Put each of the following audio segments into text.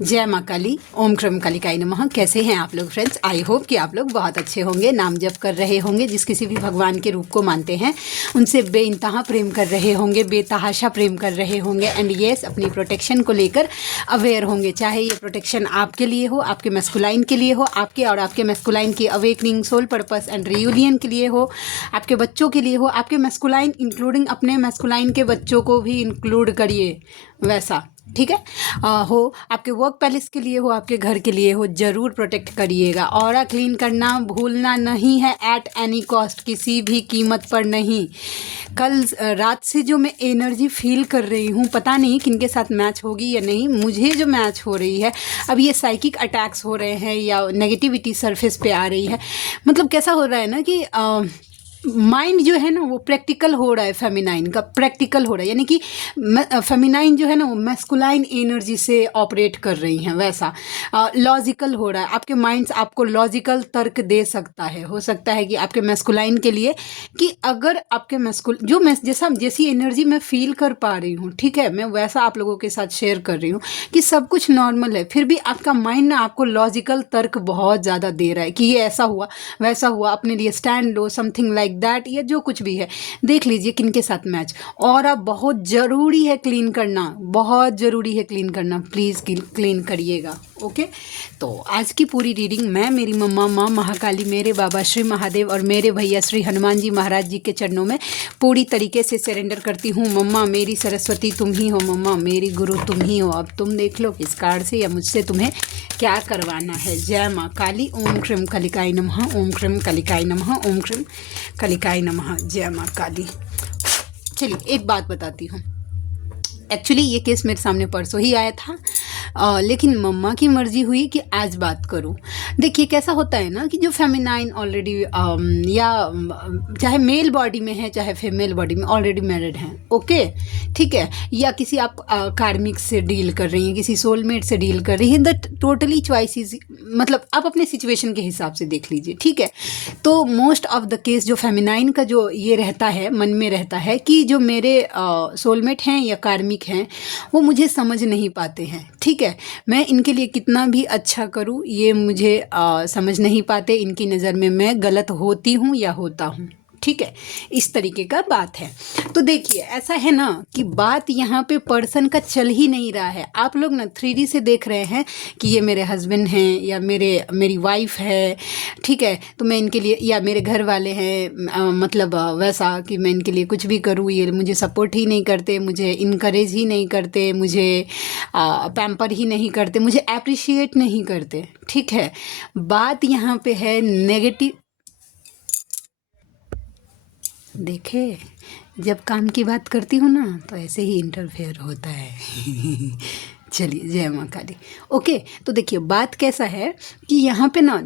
जय माँ काली। ओम क्रम कालिकाय नमः। कैसे हैं आप लोग फ्रेंड्स? आई होप कि आप लोग बहुत अच्छे होंगे, नाम जप कर रहे होंगे, जिस किसी भी भगवान के रूप को मानते हैं उनसे बेइंतहा प्रेम कर रहे होंगे, बेतहाशा प्रेम कर रहे होंगे एंड येस अपनी प्रोटेक्शन को लेकर अवेयर होंगे। चाहे ये प्रोटेक्शन आपके लिए हो, आपके मैस्कुलाइन के लिए हो, आपके और आपके मैस्कुलाइन की awakening, soul purpose and reunion के लिए हो, आपके बच्चों के लिए हो, आपके मैस्कुलाइन इंक्लूडिंग अपने मैस्कुलाइन के बच्चों को भी इंक्लूड करिए वैसा, ठीक है। हो आपके वर्क पैलेस के लिए हो, आपके घर के लिए हो, ज़रूर प्रोटेक्ट करिएगा। ऑरा क्लीन करना भूलना नहीं है एट एनी कॉस्ट, किसी भी कीमत पर नहीं। कल रात से जो मैं एनर्जी फील कर रही हूँ, पता नहीं किनके साथ मैच होगी या नहीं, मुझे जो मैच हो रही है अब, ये साइकिक अटैक्स हो रहे हैं या नेगेटिविटी सरफेस पे आ रही है। मतलब कैसा हो रहा है ना कि माइंड जो है ना वो प्रैक्टिकल हो रहा है, फेमिनाइन का प्रैक्टिकल हो रहा है, यानी कि फेमिनाइन जो है ना वो मैस्कुलाइन एनर्जी से ऑपरेट कर रही हैं, वैसा लॉजिकल हो रहा है। आपके माइंड्स आपको लॉजिकल तर्क दे सकता है, हो सकता है कि आपके मैस्कुलाइन के लिए, कि अगर आपके जैसी एनर्जी मैं फील कर पा रही हूँ, ठीक है, मैं वैसा आप लोगों के साथ शेयर कर रही हूँ कि सब कुछ नॉर्मल है, फिर भी आपका माइंड ना आपको लॉजिकल तर्क बहुत ज़्यादा दे रहा है कि ये ऐसा हुआ वैसा हुआ, अपने लिए stand low, something like that, या जो कुछ भी है। देख लीजिए किनके साथ मैच। और अब बहुत ज़रूरी है क्लीन करना, बहुत ज़रूरी है क्लीन करना, प्लीज़ क्लीन करिएगा। ओके, तो आज की पूरी रीडिंग मैं मेरी मम्मा माँ महाकाली, मेरे बाबा श्री महादेव और मेरे भैया श्री हनुमान जी महाराज जी के चरणों में पूरी तरीके से सरेंडर करती हूँ। मम्मा मेरी सरस्वती तुम ही हो, मम्मा मेरी गुरु तुम ही हो। अब तुम देख लो इस कार्ड से या मुझसे तुम्हें क्या करवाना है। जय माँ काली। ओम क्रम कलिकाय नमः, ओम क्रम कलिकाय नमः, ओम क्रम कलिकाय नमः। जय माँ काली। चलिए एक बात बताती हूँ। एक्चुअली ये केस मेरे सामने परसों ही आया था, लेकिन मम्मा की मर्जी हुई कि आज बात करूं। देखिए कैसा होता है ना कि जो फेमिनाइन ऑलरेडी या चाहे मेल बॉडी में है चाहे फीमेल बॉडी में ऑलरेडी मैरिड हैं, ओके ठीक है, या किसी आप कार्मिक से डील कर रही हैं, किसी सोलमेट से डील कर रही हैं, दैट टोटली चॉइस इज, मतलब आप अपने सिचुएशन के हिसाब से देख लीजिए, ठीक है। तो मोस्ट ऑफ द केस जो फेमिनाइन का जो ये रहता है, मन में रहता है कि जो मेरे सोलमेट हैं या कार्मिक हैं वो मुझे समझ नहीं पाते हैं, ठीक है। मैं इनके लिए कितना भी अच्छा करूं ये मुझे समझ नहीं पाते, इनकी नज़र में मैं गलत होती हूं या होता हूं, ठीक है। इस तरीके का बात है। तो देखिए ऐसा है ना कि बात यहाँ पे पर्सन का चल ही नहीं रहा है। आप लोग ना 3D से देख रहे हैं कि ये मेरे हस्बैंड हैं या मेरी वाइफ है, ठीक है, तो मैं इनके लिए, या मेरे घर वाले हैं, मतलब वैसा कि मैं इनके लिए कुछ भी करूँ ये मुझे सपोर्ट ही नहीं करते, मुझे इनकरेज ही नहीं करते, मुझे पैम्पर ही नहीं करते, मुझे अप्रिशिएट नहीं करते, ठीक है। बात यहाँ पे है नेगेटिव। देखे जब काम की बात करती हूँ ना तो ऐसे ही इंटरफेयर होता है। चलिए जय माँ काली। ओके, तो देखिए बात कैसा है कि यहाँ पे ना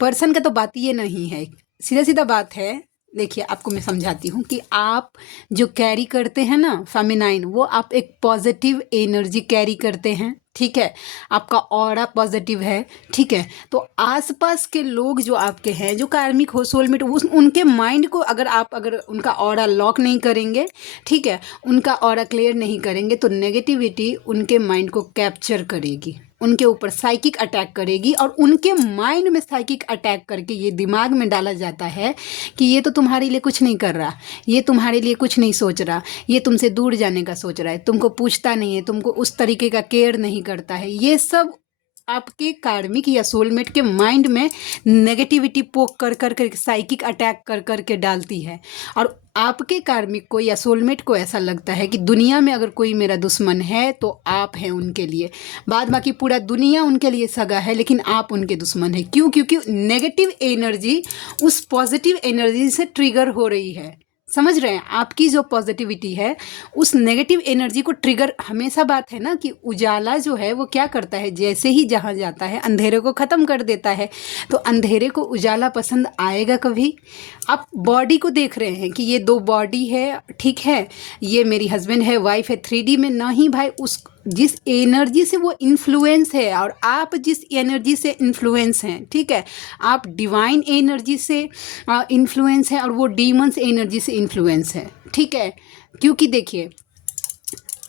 पर्सन का तो बात ये नहीं है, सीधा सीधा बात है। देखिए आपको मैं समझाती हूँ कि आप जो कैरी करते हैं ना फेमिनाइन, वो आप एक पॉजिटिव एनर्जी कैरी करते हैं, ठीक है। आपका ऑरा पॉजिटिव है, ठीक है। तो आसपास के लोग जो आपके हैं, जो कार्मिक हो, सोलमेट, उनके माइंड को अगर उनका ऑरा लॉक नहीं करेंगे, ठीक है, उनका ऑरा क्लियर नहीं करेंगे, तो नेगेटिविटी उनके माइंड को कैप्चर करेगी, उनके ऊपर साइकिक अटैक करेगी, और उनके माइंड में साइकिक अटैक करके ये दिमाग में डाला जाता है कि ये तो तुम्हारे लिए कुछ नहीं कर रहा, ये तुम्हारे लिए कुछ नहीं सोच रहा, ये तुमसे दूर जाने का सोच रहा है, तुमको पूछता नहीं है, तुमको उस तरीके का केयर नहीं करता है। ये सब आपके कार्मिक या सोलमेट के माइंड में नेगेटिविटी पोक कर कर के, साइकिक अटैक कर कर के डालती है। और आपके कार्मिक को या सोलमेट को ऐसा लगता है कि दुनिया में अगर कोई मेरा दुश्मन है तो आप हैं उनके लिए, बाद बाकी पूरा दुनिया उनके लिए सगा है, लेकिन आप उनके दुश्मन हैं। क्यों? क्योंकि नेगेटिव एनर्जी उस पॉजिटिव एनर्जी से ट्रिगर हो रही है। समझ रहे हैं? आपकी जो पॉजिटिविटी है उस नेगेटिव एनर्जी को ट्रिगर, हमेशा बात है ना कि उजाला जो है वो क्या करता है, जैसे ही जहाँ जाता है अंधेरे को ख़त्म कर देता है। तो अंधेरे को उजाला पसंद आएगा कभी? आप बॉडी को देख रहे हैं कि ये दो बॉडी है, ठीक है, ये मेरी हस्बैंड है, वाइफ है, 3D में नहीं भाई, उस जिस एनर्जी से वो इन्फ्लुएंस है और आप जिस एनर्जी से इन्फ्लुएंस हैं, ठीक है, आप डिवाइन एनर्जी से इन्फ्लुएंस है और वो डीमंस एनर्जी से इन्फ्लुएंस है, ठीक है। क्योंकि देखिए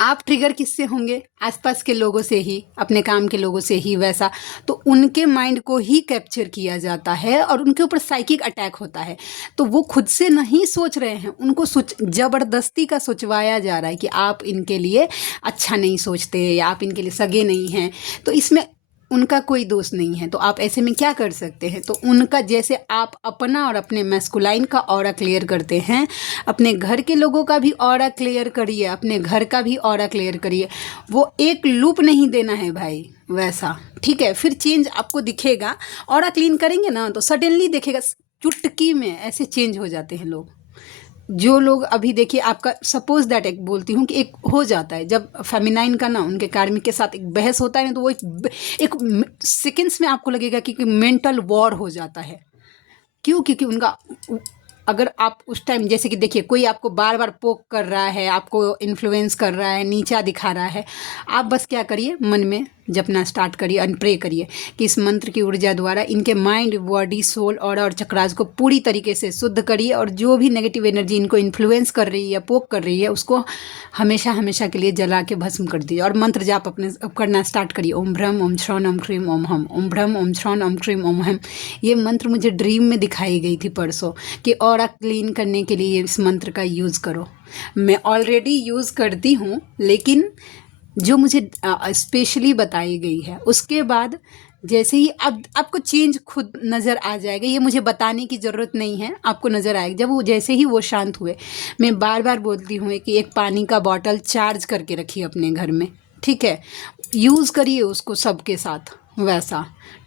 आप ट्रिगर किससे होंगे? आसपास के लोगों से ही, अपने काम के लोगों से ही। वैसा तो उनके माइंड को ही कैप्चर किया जाता है और उनके ऊपर साइकिक अटैक होता है। तो वो खुद से नहीं सोच रहे हैं, उनको ज़बरदस्ती का सोचवाया जा रहा है कि आप इनके लिए अच्छा नहीं सोचते या आप इनके लिए सगे नहीं हैं। तो इसमें उनका कोई दोष नहीं है। तो आप ऐसे में क्या कर सकते हैं? तो उनका जैसे आप अपना और अपने मैस्कुलाइन का ऑरा क्लियर करते हैं, अपने घर के लोगों का भी ऑरा क्लियर करिए, अपने घर का भी ऑरा क्लियर करिए। वो एक लूप नहीं देना है भाई, वैसा। ठीक है, फिर चेंज आपको दिखेगा। ऑरा क्लीन करेंगे ना तो सडनली देखेगा, चुटकी में ऐसे चेंज हो जाते हैं लोग। जो लोग अभी देखिए, आपका सपोज दैट एक बोलती हूँ कि एक हो जाता है जब फेमिनाइन का ना उनके कार्मिक के साथ एक बहस होता है ना, तो वो एक सेकेंड्स में आपको लगेगा कि मेंटल वॉर हो जाता है। क्यों? क्योंकि उनका, अगर आप उस टाइम जैसे कि देखिए कोई आपको बार बार पोक कर रहा है, आपको इन्फ्लुएंस कर रहा है, नीचा दिखा रहा है, आप बस क्या करिए, मन में जपना स्टार्ट करिए और प्रे करिए कि इस मंत्र की ऊर्जा द्वारा इनके माइंड, बॉडी, सोल और चक्रास को पूरी तरीके से शुद्ध करिए। और जो भी नेगेटिव एनर्जी इनको इन्फ्लुएंस कर रही है, पोक कर रही है, उसको हमेशा हमेशा के लिए जला के भस्म कर दीजिए। और मंत्र जाप अपने करना स्टार्ट करिए, ओम भ्रम ओम श्रवण ओम क्रीम ओम हम, ओम भ्रम ओम श्रवण ओम क्रीम ओम हम। ये मंत्र मुझे ड्रीम में दिखाई गई थी परसों कि ऑरा क्लीन करने के लिए इस मंत्र का यूज़ करो। मैं ऑलरेडी यूज़ करती हूँ, लेकिन जो मुझे स्पेशली बताई गई है, उसके बाद जैसे ही अब आपको चेंज खुद नज़र आ जाएगा। ये मुझे बताने की ज़रूरत नहीं है, आपको नज़र आएगा जब वो, जैसे ही वो शांत हुए। मैं बार बार बोलती हूँ कि एक पानी का बॉटल चार्ज करके रखिए अपने घर में, ठीक है? यूज़ करिए उसको सबके साथ, वैसा।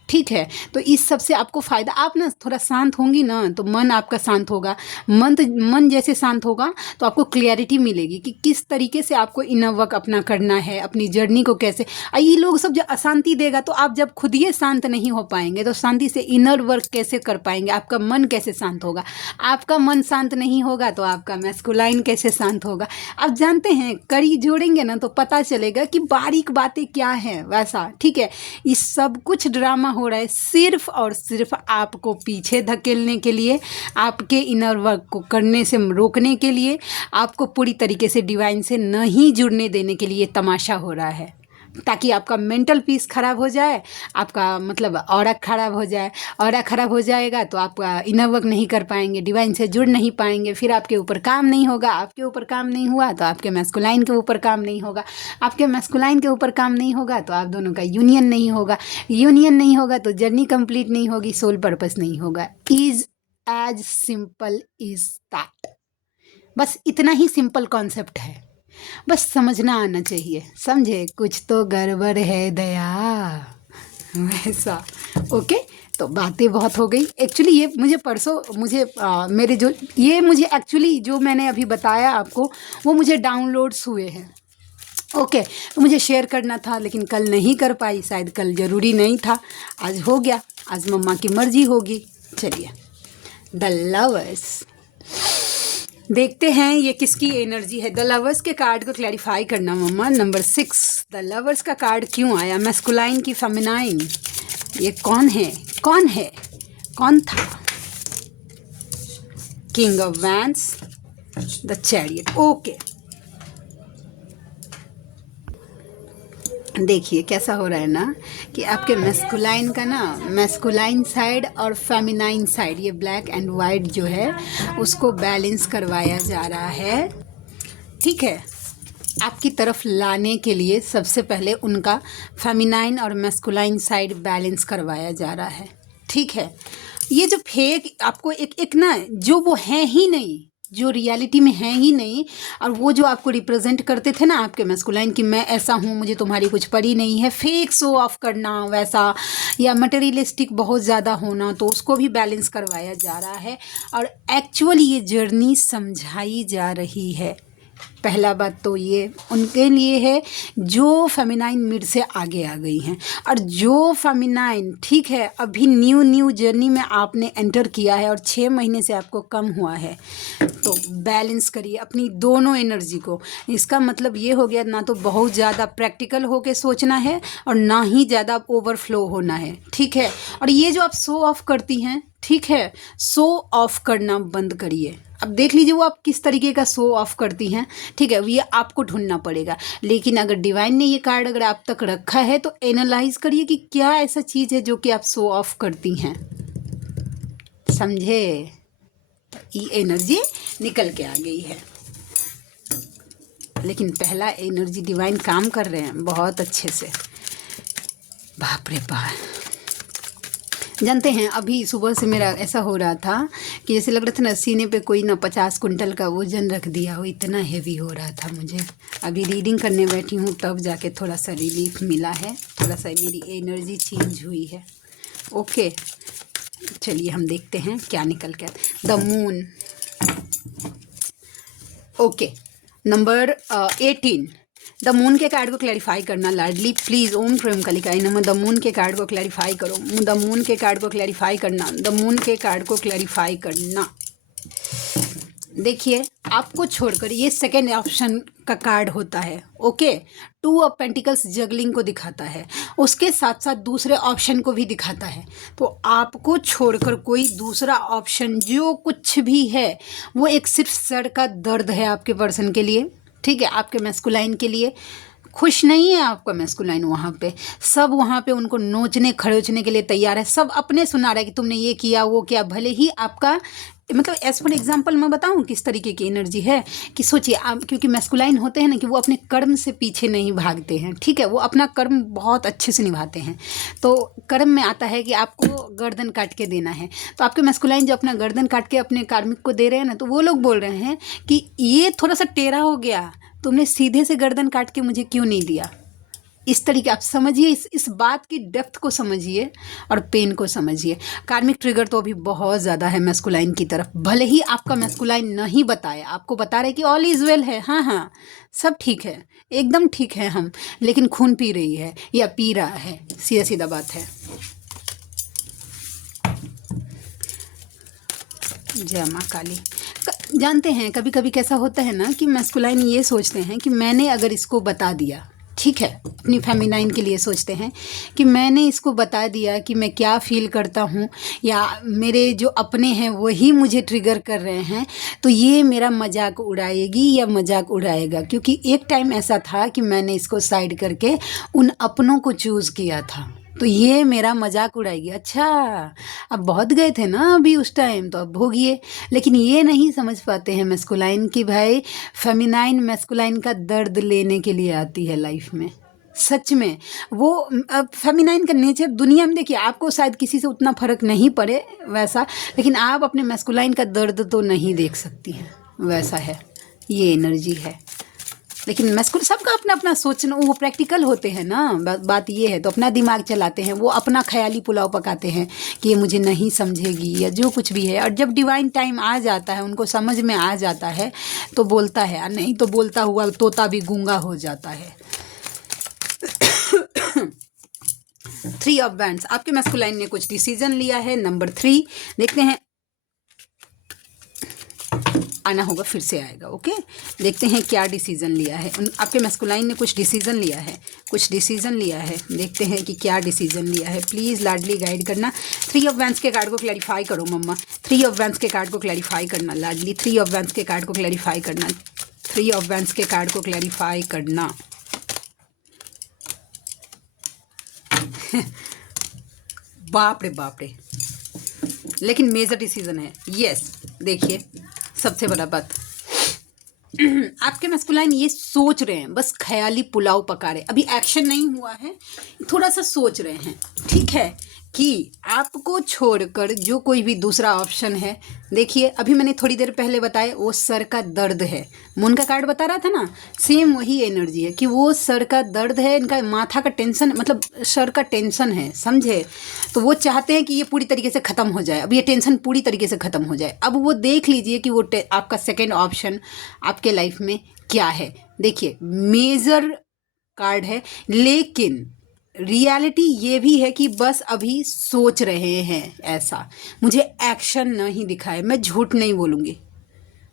ठीक है, तो इस सब से आपको फ़ायदा, आप ना थोड़ा शांत होंगी ना तो मन आपका शांत होगा। मन जैसे शांत होगा तो आपको क्लैरिटी मिलेगी कि किस तरीके से आपको इनर वर्क अपना करना है, अपनी जर्नी को कैसे। ये लोग सब जो अशांति देगा, तो आप जब खुद ही शांत नहीं हो पाएंगे तो शांति से इनर वर्क कैसे कर पाएंगे? आपका मन कैसे शांत होगा? आपका मन शांत नहीं होगा तो आपका मैस्कुलाइन कैसे शांत होगा? आप जानते हैं, कड़ी जोड़ेंगे ना तो पता चलेगा कि बारीक बातें क्या हैं, वैसा। ठीक है, इस सब कुछ ड्रामा हो रहा है सिर्फ और सिर्फ आपको पीछे धकेलने के लिए, आपके इनर वर्क को करने से रोकने के लिए, आपको पूरी तरीके से डिवाइन से नहीं जुड़ने देने के लिए तमाशा हो रहा है, ताकि आपका मेंटल पीस खराब हो जाए, आपका मतलब ऑरा खराब हो जाए। ऑरा खराब हो जाएगा तो आप इनर वर्क नहीं कर पाएंगे, डिवाइन से जुड़ नहीं पाएंगे, फिर आपके ऊपर काम नहीं होगा। आपके ऊपर काम नहीं हुआ तो आपके मैस्कुलाइन के ऊपर काम नहीं होगा, आपके मैस्कुलाइन के ऊपर काम नहीं होगा तो आप दोनों का यूनियन नहीं होगा, यूनियन नहीं होगा तो जर्नी कंप्लीट नहीं होगी, सोल पर्पस नहीं होगा। Is as simple is that. बस इतना ही सिंपल कॉन्सेप्ट है, बस समझना आना चाहिए। समझे? कुछ तो गड़बड़ है दया, वैसा। ओके, तो बातें बहुत हो गई। एक्चुअली ये मुझे परसों मेरे जो ये मुझे एक्चुअली जो मैंने अभी बताया आपको, वो मुझे डाउनलोड्स हुए हैं। ओके, तो मुझे शेयर करना था लेकिन कल नहीं कर पाई, शायद कल ज़रूरी नहीं था, आज हो गया। आज मम्मा की मर्जी होगी। चलिए, द लवर्स देखते हैं ये किसकी एनर्जी है। द लवर्स के कार्ड को क्लैरिफाई करना मम्मा। नंबर 6, द लवर्स का कार्ड क्यों आया? मैस्कुलाइन की फेमिनाइन, ये कौन है? कौन है? कौन था? King of wands, the chariot. Okay, देखिए कैसा हो रहा है ना कि आपके मैस्कुलाइन का ना, मैस्कुलाइन साइड और फेमिनाइन साइड, ये ब्लैक एंड वाइट जो है उसको बैलेंस करवाया जा रहा है। ठीक है, आपकी तरफ लाने के लिए सबसे पहले उनका फेमिनाइन और मैस्कुलाइन साइड बैलेंस करवाया जा रहा है। ठीक है, ये जो फेक आपको एक ना, जो वो है ही नहीं, जो रियलिटी में है ही नहीं, और वो जो आपको रिप्रेजेंट करते थे ना आपके मैस्कुलाइन कि मैं ऐसा हूँ, मुझे तुम्हारी कुछ पड़ी नहीं है, फेक शो ऑफ करना वैसा, या मटेरियलिस्टिक बहुत ज़्यादा होना, तो उसको भी बैलेंस करवाया जा रहा है। और एक्चुअली ये जर्नी समझाई जा रही है। पहला बात तो ये उनके लिए है जो फेमिनाइन मिड से आगे आ गई हैं, और जो फेमिनाइन, ठीक है, अभी न्यू जर्नी में आपने एंटर किया है और 6 महीने से आपको कम हुआ है, तो बैलेंस करिए अपनी दोनों एनर्जी को। इसका मतलब ये हो गया, ना तो बहुत ज़्यादा प्रैक्टिकल होके सोचना है और ना ही ज़्यादा ओवरफ्लो होना है। ठीक है, और ये जो आप शो ऑफ करती हैं, ठीक है, शो ऑफ करना बंद करिए। अब देख लीजिए वो आप किस तरीके का शो ऑफ करती हैं, ठीक है, ये आपको ढूंढना पड़ेगा। लेकिन अगर डिवाइन ने ये कार्ड अगर आप तक रखा है तो एनालाइज करिए कि क्या ऐसा चीज़ है जो कि आप शो ऑफ करती हैं, समझे। ये एनर्जी निकल के आ गई है, लेकिन पहला एनर्जी डिवाइन काम कर रहे हैं बहुत अच्छे से। बाप रे बाप, जानते हैं अभी सुबह से मेरा ऐसा हो रहा था कि जैसे लग रहा था ना सीने पे कोई ना 50 कुंटल का वजन रख दिया हो, इतना हेवी हो रहा था मुझे। अभी रीडिंग करने बैठी हूँ तब जाके थोड़ा सा रिलीफ मिला है, थोड़ा सा मेरी एनर्जी चेंज हुई है। ओके, चलिए हम देखते हैं क्या निकल के। The moon, okay, number 18, the moon के कार्ड को क्लैरिफाई करना लाडली प्लीज। ओम प्रेम कलिकाई नमः। द मून के कार्ड को क्लैरिफाई करो, द मून के कार्ड को क्लैरिफाई करना, द मून के कार्ड को क्लैरिफाई करना। देखिए आपको छोड़कर ये सेकेंड ऑप्शन का कार्ड होता है, ओके। 2 ऑफ पेंटिकल्स जगलिंग को दिखाता है, उसके साथ साथ दूसरे ऑप्शन को भी दिखाता है। तो आपको छोड़कर कोई दूसरा ऑप्शन जो कुछ भी है वो एक सिर्फ सर का दर्द है आपके पर्सन के लिए, ठीक है, आपके मैस्कुलाइन के लिए। खुश नहीं है आपका मैस्कुलाइन वहाँ पे, सब वहाँ पे उनको नोचने खरोचने के लिए तैयार है, सब अपने सुना रहा है कि तुमने ये किया वो किया। भले ही आपका मतलब एज फॉर एग्जाम्पल मैं बताऊँ किस तरीके की एनर्जी है कि सोचिए आप, क्योंकि मैस्कुलाइन होते हैं ना कि वो अपने कर्म से पीछे नहीं भागते हैं, ठीक है, वो अपना कर्म बहुत अच्छे से निभाते हैं। तो कर्म में आता है कि आपको गर्दन काट के देना है, तो आपके मैस्कुलाइन जो अपना गर्दन काट के अपने कार्मिक को दे रहे हैं ना, तो वो लोग बोल रहे हैं कि ये थोड़ा सा टेढ़ा हो गया, तुमने सीधे से गर्दन काट के मुझे क्यों नहीं दिया। इस तरीके आप समझिए, इस बात की डेप्थ को समझिए और पेन को समझिए। कार्मिक ट्रिगर तो अभी बहुत ज़्यादा है मैस्कुलाइन की तरफ, भले ही आपका मैस्कुलाइन नहीं बताए, आपको बता रहे कि ऑल इज़ वेल है, हाँ हाँ सब ठीक है, एकदम ठीक है हम, लेकिन खून पी रही है या पी रहा है, सीधा सीधा बात है। जय माँ काली। जानते हैं कभी कभी कैसा होता है ना कि मैस्कुलाइन ये सोचते हैं कि मैंने अगर इसको बता दिया, ठीक है, अपनी फेमिनाइन के लिए सोचते हैं कि मैंने इसको बता दिया कि मैं क्या फील करता हूँ या मेरे जो अपने हैं वही मुझे ट्रिगर कर रहे हैं, तो ये मेरा मजाक उड़ाएगी या मजाक उड़ाएगा। क्योंकि एक टाइम ऐसा था कि मैंने इसको साइड करके उन अपनों को चूज़ किया था, तो ये मेरा मजाक उड़ाएगी। अच्छा, अब बहुत गए थे ना अभी उस टाइम, तो अब भोगिए। लेकिन ये नहीं समझ पाते हैं मैस्कुलाइन कि भाई फेमिनाइन मैस्कुलाइन का दर्द लेने के लिए आती है लाइफ में। सच में वो फेमिनाइन का नेचर दुनिया में, देखिए आपको शायद किसी से उतना फर्क नहीं पड़े वैसा, लेकिन आप अपने मैस्कुलाइन का दर्द तो नहीं देख सकती हैं, वैसा है ये एनर्जी है। लेकिन मैस्कुल सबका अपना अपना सोचना, वो प्रैक्टिकल होते हैं ना, बात ये है, तो अपना दिमाग चलाते हैं, वो अपना ख्याली पुलाव पकाते हैं कि ये मुझे नहीं समझेगी या जो कुछ भी है। और जब डिवाइन टाइम आ जाता है, उनको समझ में आ जाता है तो बोलता है, और नहीं तो बोलता हुआ तोता भी गूंगा हो जाता है। 3 ऑफ वैंड्स, आपके मैस्कुलाइन ने कुछ डिसीजन लिया है। नंबर 3 देखते हैं, आना होगा फिर से आएगा, ओके। देखते हैं क्या डिसीजन लिया है आपके मैस्कुलाइन ने, कुछ डिसीजन लिया है, कुछ डिसीजन लिया है, देखते हैं कि क्या डिसीजन लिया है। प्लीज़ लाडली गाइड करना। 3 ऑफ वैंड्स के कार्ड को क्लैरिफाई करो मम्मा, 3 ऑफ वैंड्स के कार्ड को क्लैरिफाई करना लाडली, 3 ऑफ वैंड्स के कार्ड को क्लैरिफाई करना, 3 ऑफ वैंड्स के कार्ड को क्लैरिफाई करना। बाप रे बाप रे, लेकिन मेजर डिसीजन है, यस। देखिए सबसे बड़ा बात, आपके मैस्कुलाइन ये सोच रहे हैं, बस ख्याली पुलाव पका रहे, अभी एक्शन नहीं हुआ है, थोड़ा सा सोच रहे हैं, ठीक है, कि आपको छोड़कर जो कोई भी दूसरा ऑप्शन है। देखिए अभी मैंने थोड़ी देर पहले बताया वो सर का दर्द है, मून का कार्ड बता रहा था ना, सेम वही एनर्जी है कि वो सर का दर्द है, इनका माथा का टेंशन, मतलब सर का टेंशन है, समझे। तो वो चाहते हैं कि ये पूरी तरीके से ख़त्म हो जाए, अब ये टेंशन पूरी तरीके से ख़त्म हो जाए। अब वो देख लीजिए कि वो आपका सेकेंड ऑप्शन आपके लाइफ में क्या है। देखिए मेजर कार्ड है, लेकिन रियलिटी ये भी है कि बस अभी सोच रहे हैं ऐसा, मुझे एक्शन नहीं दिखाए, मैं झूठ नहीं बोलूँगी,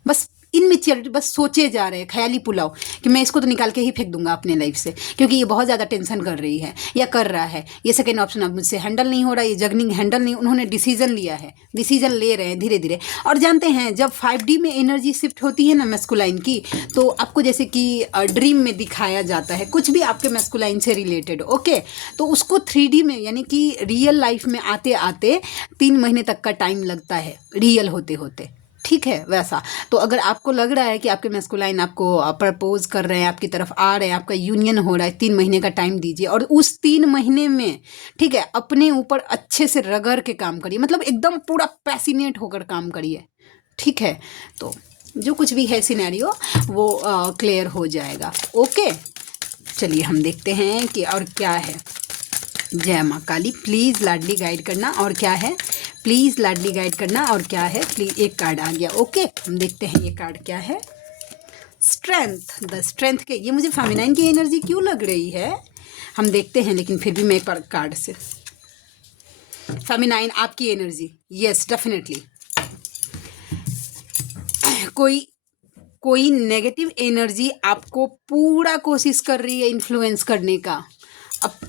बस इनमेच्योरिटी, बस सोचे जा रहे हैं ख्याली पुलाव कि मैं इसको तो निकाल के ही फेंक दूंगा अपने लाइफ से, क्योंकि ये बहुत ज़्यादा टेंशन कर रही है या कर रहा है। ये सेकेंड ऑप्शन अब मुझसे हैंडल नहीं हो रहा, ये जर्निंग हैंडल नहीं, उन्होंने डिसीजन लिया है, डिसीजन ले रहे हैं धीरे धीरे। और जानते हैं जब 5D में एनर्जी शिफ्ट होती है ना मैस्कुलाइन की, तो आपको जैसे कि ड्रीम में दिखाया जाता है कुछ भी आपके मैस्कुलाइन से रिलेटेड, ओके, तो उसको 3D में यानी कि रियल लाइफ में आते आते 3 महीने तक का टाइम लगता है रियल होते होते, ठीक है वैसा। तो अगर आपको लग रहा है कि आपके मैस्कुलाइन आपको प्रपोज कर रहे हैं, आपकी तरफ आ रहे हैं, आपका यूनियन हो रहा है, 3 महीने का टाइम दीजिए। और उस 3 महीने में, ठीक है, अपने ऊपर अच्छे से रगड़ के काम करिए, मतलब एकदम पूरा पैसिनेट होकर काम करिए, ठीक है। तो जो कुछ भी है सिनेरियो वो क्लियर हो जाएगा, ओके। चलिए हम देखते हैं कि और क्या है। जय माँ काली, प्लीज़ लाडली गाइड करना, और क्या है, प्लीज़ लाडली गाइड करना, और क्या है, प्लीज़। एक कार्ड आ गया, ओके। हम देखते हैं ये कार्ड क्या है। स्ट्रेंथ, द स्ट्रेंथ के, ये मुझे फेमिनाइन की एनर्जी क्यों लग रही है, हम देखते हैं, लेकिन फिर भी मैं एक बार कार्ड से। फेमिनाइन आपकी एनर्जी, यस डेफिनेटली। कोई नेगेटिव एनर्जी आपको पूरा कोशिश कर रही है इन्फ्लुएंस करने का,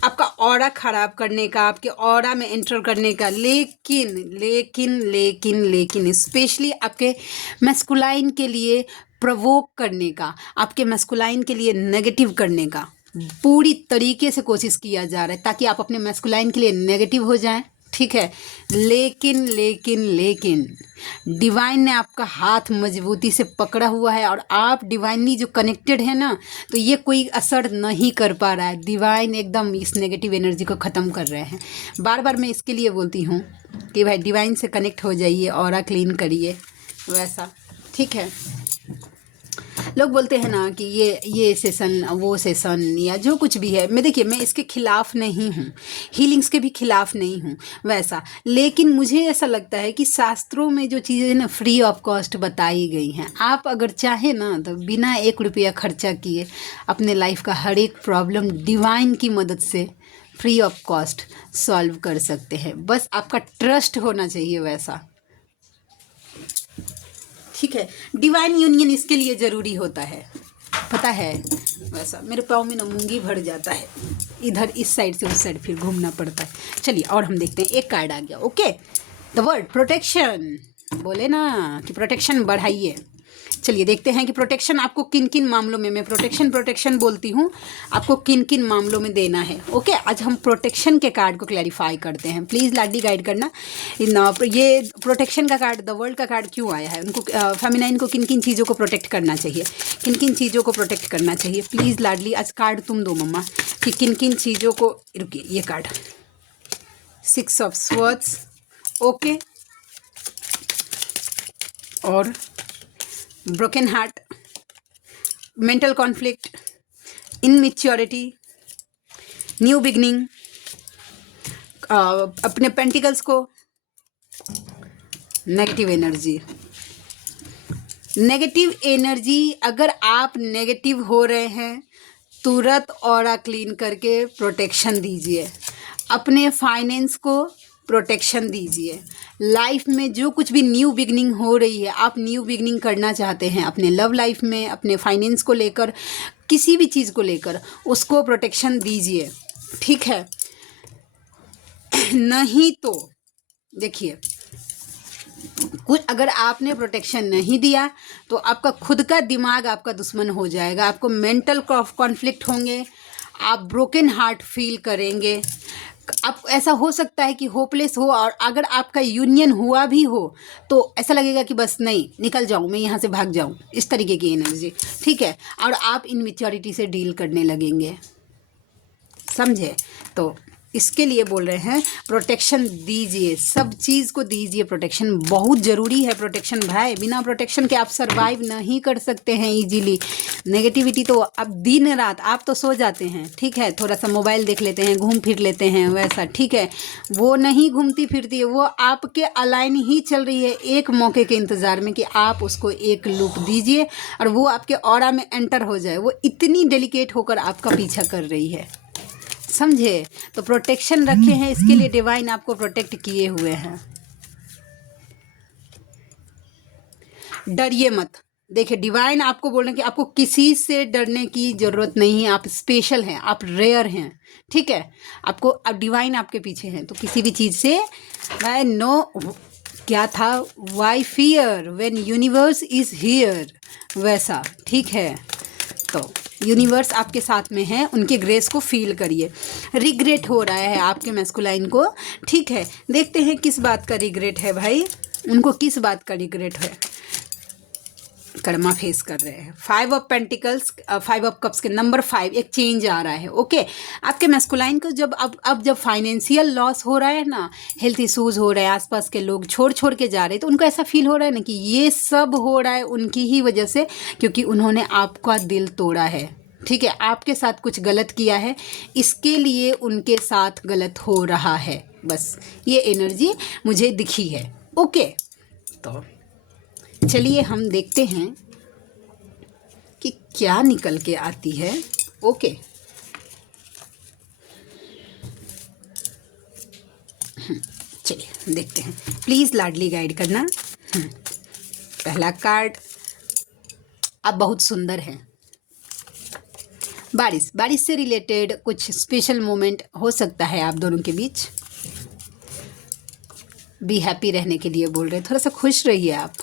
आपका ऑरा खराब करने का, आपके ऑरा में एंटर करने का, लेकिन लेकिन लेकिन लेकिन स्पेशली आपके मैस्कुलाइन के लिए प्रवोक करने का, आपके मैस्कुलाइन के लिए नेगेटिव करने का पूरी तरीके से कोशिश किया जा रहा है, ताकि आप अपने मैस्कुलाइन के लिए नेगेटिव हो जाएं, ठीक है। लेकिन लेकिन लेकिन डिवाइन ने आपका हाथ मजबूती से पकड़ा हुआ है, और आप डिवाइनली जो कनेक्टेड है ना, तो ये कोई असर नहीं कर पा रहा है। डिवाइन एकदम इस नेगेटिव एनर्जी को ख़त्म कर रहे हैं। बार बार मैं इसके लिए बोलती हूँ कि भाई डिवाइन से कनेक्ट हो जाइए, ऑरा क्लीन करिए, वैसा, ठीक है। लोग बोलते हैं ना कि ये सेशन, वो सेशन, या जो कुछ भी है, मैं देखिए मैं इसके खिलाफ नहीं हूँ, हीलिंग्स के भी खिलाफ नहीं हूँ वैसा, लेकिन मुझे ऐसा लगता है कि शास्त्रों में जो चीज़ें ना फ्री ऑफ कॉस्ट बताई गई हैं, आप अगर चाहे ना तो बिना 1 रुपया खर्चा किए अपने लाइफ का हर एक प्रॉब्लम डिवाइन की मदद से फ्री ऑफ कॉस्ट सॉल्व कर सकते हैं। बस आपका ट्रस्ट होना चाहिए वैसा, ठीक है। डिवाइन यूनियन इसके लिए ज़रूरी होता है, पता है वैसा। मेरे पाँव में ना मूंगी भर जाता है, इधर इस साइड से उस साइड फिर घूमना पड़ता है। चलिए और हम देखते हैं, एक कार्ड आ गया, ओके। द वर्ड प्रोटेक्शन, बोले ना कि प्रोटेक्शन बढ़ाइए। चलिए देखते हैं कि प्रोटेक्शन आपको किन किन मामलों में, मैं प्रोटेक्शन बोलती हूँ, आपको किन किन मामलों में देना है, ओके। आज हम प्रोटेक्शन के कार्ड को क्लैरिफाई करते हैं। प्लीज़ लाडी गाइड करना ये प्रोटेक्शन का कार्ड, द वर्ल्ड का कार्ड क्यों आया है, उनको फेमिनाइन को किन किन चीज़ों को प्रोटेक्ट करना चाहिए, किन किन चीज़ों को प्रोटेक्ट करना चाहिए। प्लीज़ लाडली आज कार्ड तुम दो मम्मा कि किन किन चीज़ों को, रुकिए ये कार्ड 6 ऑफ स्वॉर्ड्स, ओके, और broken heart, mental conflict, immaturity, new beginning, अपने पेंटिकल्स को, नेगेटिव एनर्जी। अगर आप नेगेटिव हो रहे हैं तुरंत ऑरा क्लीन करके प्रोटेक्शन दीजिए, अपने फाइनेंस को प्रोटेक्शन दीजिए। लाइफ में जो कुछ भी न्यू बिगनिंग हो रही है, आप न्यू बिगनिंग करना चाहते हैं अपने लव लाइफ में, अपने फाइनेंस को लेकर, किसी भी चीज़ को लेकर, उसको प्रोटेक्शन दीजिए, ठीक है। नहीं तो देखिए, कुछ अगर आपने प्रोटेक्शन नहीं दिया तो आपका खुद का दिमाग आपका दुश्मन हो जाएगा, आपको मेंटल कॉन्फ्लिक्ट होंगे, आप ब्रोकन हार्ट फील करेंगे, आप ऐसा हो सकता है कि होपलेस हो, और अगर आपका यूनियन हुआ भी हो तो ऐसा लगेगा कि बस नहीं, निकल जाऊं मैं यहाँ से, भाग जाऊं, इस तरीके की एनर्जी, ठीक है। और आप इनमेच्योरिटी से डील करने लगेंगे, समझे। तो इसके लिए बोल रहे हैं प्रोटेक्शन दीजिए, सब चीज़ को दीजिए प्रोटेक्शन, बहुत ज़रूरी है प्रोटेक्शन भाई। बिना प्रोटेक्शन के आप सरवाइव नहीं कर सकते हैं इजीली। नेगेटिविटी तो अब दिन रात, आप तो सो जाते हैं, ठीक है, थोड़ा सा मोबाइल देख लेते हैं, घूम फिर लेते हैं वैसा, ठीक है, वो नहीं घूमती फिरती है, वो आपके अलाइन ही चल रही है, एक मौके के इंतज़ार में कि आप उसको एक लूप दीजिए और वो आपके ऑरा में एंटर हो जाए। वो इतनी डेलिकेट होकर आपका पीछा कर रही है, समझे। तो प्रोटेक्शन रखे हैं, इसके लिए डिवाइन आपको प्रोटेक्ट किए हुए हैं। डरिए मत, देखिए डिवाइन आपको बोल रहे हैं कि आपको किसी से डरने की ज़रूरत नहीं है, आप स्पेशल हैं, आप रेयर हैं, ठीक है। आपको अब डिवाइन आपके पीछे हैं, तो किसी भी चीज़ से भाई नो, क्या था, why fear when universe is here, वैसा, ठीक है। तो यूनिवर्स आपके साथ में है, उनके ग्रेस को फील करिए। रिग्रेट हो रहा है आपके मैस्कुलाइन को, ठीक है। देखते हैं किस बात का रिग्रेट है भाई, उनको किस बात का रिग्रेट है। कर्मा फेस कर रहे हैं। 5 ऑफ पेंटिकल्स, 5 ऑफ कप्स के नंबर 5, एक चेंज आ रहा है, ओके। आपके मैस्कुलाइन को जब अब जब फाइनेंशियल लॉस हो रहा है ना, हेल्थ इश्यूज हो रहे हैं, आसपास के लोग छोड़ के जा रहे हैं, तो उनको ऐसा फील हो रहा है ना कि ये सब हो रहा है उनकी ही वजह से, क्योंकि उन्होंने आपका दिल तोड़ा है, ठीक है। आपके साथ कुछ गलत किया है, इसके लिए उनके साथ गलत हो रहा है, बस ये एनर्जी मुझे दिखी है, ओके। तो चलिए हम देखते हैं कि क्या निकल के आती है, ओके। चलिए देखते हैं, प्लीज़ लाडली गाइड करना। पहला कार्ड, आप बहुत सुंदर हैं। बारिश से रिलेटेड कुछ स्पेशल मोमेंट हो सकता है आप दोनों के बीच। बी हैप्पी रहने के लिए बोल रहे हैं, थोड़ा सा खुश रहिए आप।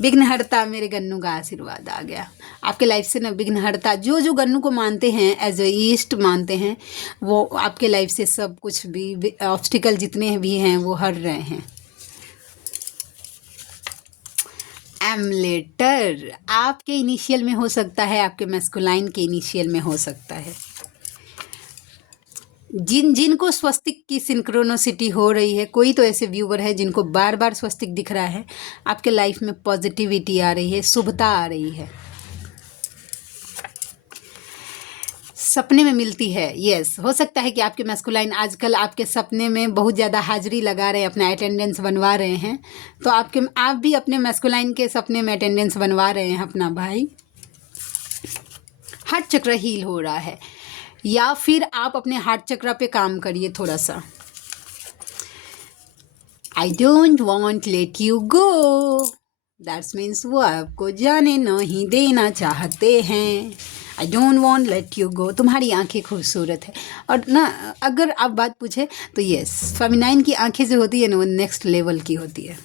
विघ्नहर्ता, मेरे गन्नू का आशीर्वाद आ गया आपके लाइफ से ना। विघ्नहर्ता, जो गन्नू को मानते हैं, एज ए ईस्ट मानते हैं, वो आपके लाइफ से सब कुछ भी ऑब्स्टिकल जितने भी हैं वो हट रहे हैं। एमलेटर आपके इनिशियल में हो सकता है, आपके मैस्कुलाइन के इनिशियल में हो सकता है। जिनको स्वस्तिक की सिंक्रोनोसिटी हो रही है, कोई तो ऐसे व्यूवर है जिनको बार बार स्वस्तिक दिख रहा है, आपके लाइफ में पॉजिटिविटी आ रही है, शुभता आ रही है, सपने में मिलती है। यस, हो सकता है कि आपके मैस्कुलाइन आजकल आपके सपने में बहुत ज़्यादा हाजिरी लगा रहे हैं, अपना अटेंडेंस बनवा रहे हैं, तो आप भी अपने मैस्कुलाइन के सपने में अटेंडेंस बनवा रहे हैं अपना भाई। हार्ट चक्र हील हो रहा है, या फिर आप अपने हार्ट चक्र पे काम करिए थोड़ा सा। I don't won't let you go, that's means वो आपको जाने नहीं देना चाहते हैं। I don't won't let you go, तुम्हारी आंखें खूबसूरत है। और ना अगर आप बात पूछे तो यस, फेमिनाइन की आंखें जो होती है ना वो नेक्स्ट लेवल की होती है।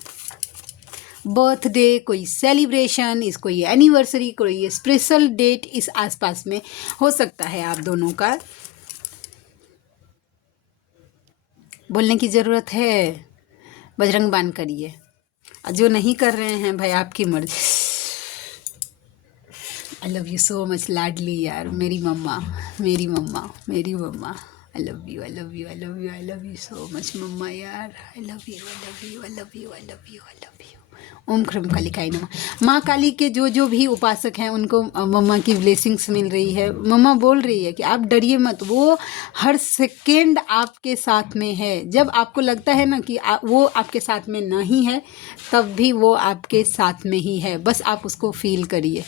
बर्थडे, कोई सेलिब्रेशन, इस कोई एनिवर्सरी, कोई स्पेशल डेट इस आसपास में हो सकता है आप दोनों का। बोलने की ज़रूरत है, बजरंग बाण करिए, और जो नहीं कर रहे हैं भाई आपकी मर्जी। I love you so much लाडली यार, मेरी मम्मा, मेरी मम्मा, मेरी मम्मा। I love you, I love you, I love you, I love you so much मम्मा यार। I love you, I love you, I love you, I love you, I love you. ओम क्रम कालिकाय नमः। माँ काली के जो भी उपासक हैं उनको मम्मा की ब्लेसिंग्स मिल रही है। मम्मा बोल रही है कि आप डरिए मत, वो हर सेकेंड आपके साथ में है। जब आपको लगता है ना कि वो आपके साथ में नहीं है, तब भी वो आपके साथ में ही है, बस आप उसको फील करिए।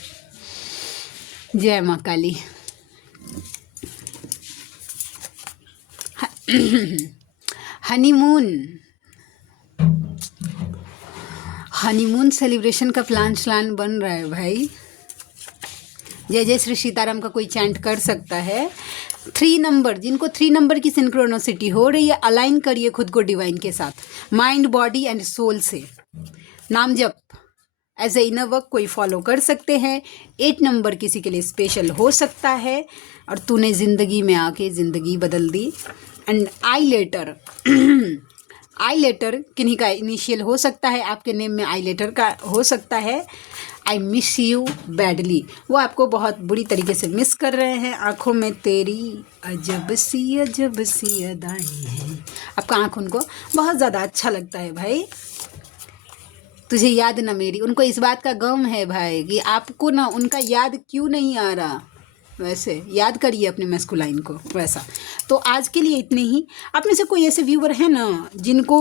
जय माँ काली। हनीमून सेलिब्रेशन का प्लान बन रहा है भाई। जय जय श्री सीताराम का कोई चैंट कर सकता है। 3 नंबर, जिनको 3 नंबर की सिंक्रोनोसिटी हो रही है, अलाइन करिए खुद को डिवाइन के साथ, माइंड, बॉडी एंड सोल से। नाम जप एज ए इनर वर्क कोई फॉलो कर सकते हैं। 8 नंबर किसी के लिए स्पेशल हो सकता है, और तूने ज़िंदगी में आके ज़िंदगी बदल दी। And I letter, I letter किन्हीं का इनिशियल हो सकता है, आपके नेम में आई लेटर का हो सकता है। आई मिस यू बैडली, वो आपको बहुत बुरी तरीके से मिस कर रहे हैं। आँखों में तेरी अजब सी अदाएं हैं, आपका आँख उनको बहुत ज़्यादा अच्छा लगता है भाई। तुझे याद ना मेरी, उनको इस बात का गम है भाई कि आपको ना उनका याद क्यों नहीं आ रहा। वैसे याद करिए अपने मैस्कुलाइन को वैसा। तो आज के लिए इतने ही। आप में से कोई ऐसे व्यूवर हैं ना जिनको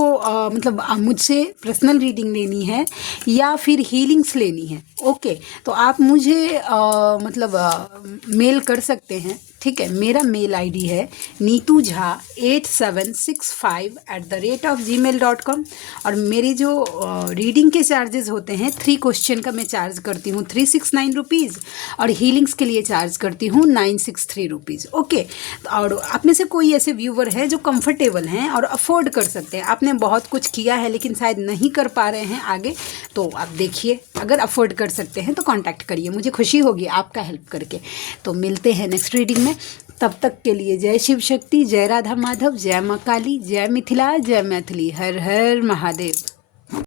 मतलब मुझसे पर्सनल रीडिंग लेनी है या फिर हीलिंग्स लेनी है, ओके, तो आप मुझे मेल कर सकते हैं। ठीक है। मेरा मेल आईडी है neetujha8765@gmail.com। और मेरी जो रीडिंग के चार्जेस होते हैं, 3 क्वेश्चन का मैं चार्ज करती हूँ 369 रुपीज़, और हीलिंग्स के लिए चार्ज करती हूँ 963 रुपीज़। ओके। और आप में से कोई ऐसे व्यूवर है जो कंफर्टेबल हैं और अफोर्ड कर सकते हैं, आपने बहुत कुछ किया है लेकिन शायद नहीं कर पा रहे हैं आगे, तो आप देखिए, अगर अफोर्ड कर सकते हैं तो कांटेक्ट करिए, मुझे खुशी होगी आपका हेल्प करके। तो मिलते हैं नेक्स्ट रीडिंग में, तब तक के लिए जय शिव शक्ति, जय राधा माधव, जय माँ काली, जय मिथिला, जय मैथिली, हर हर महादेव।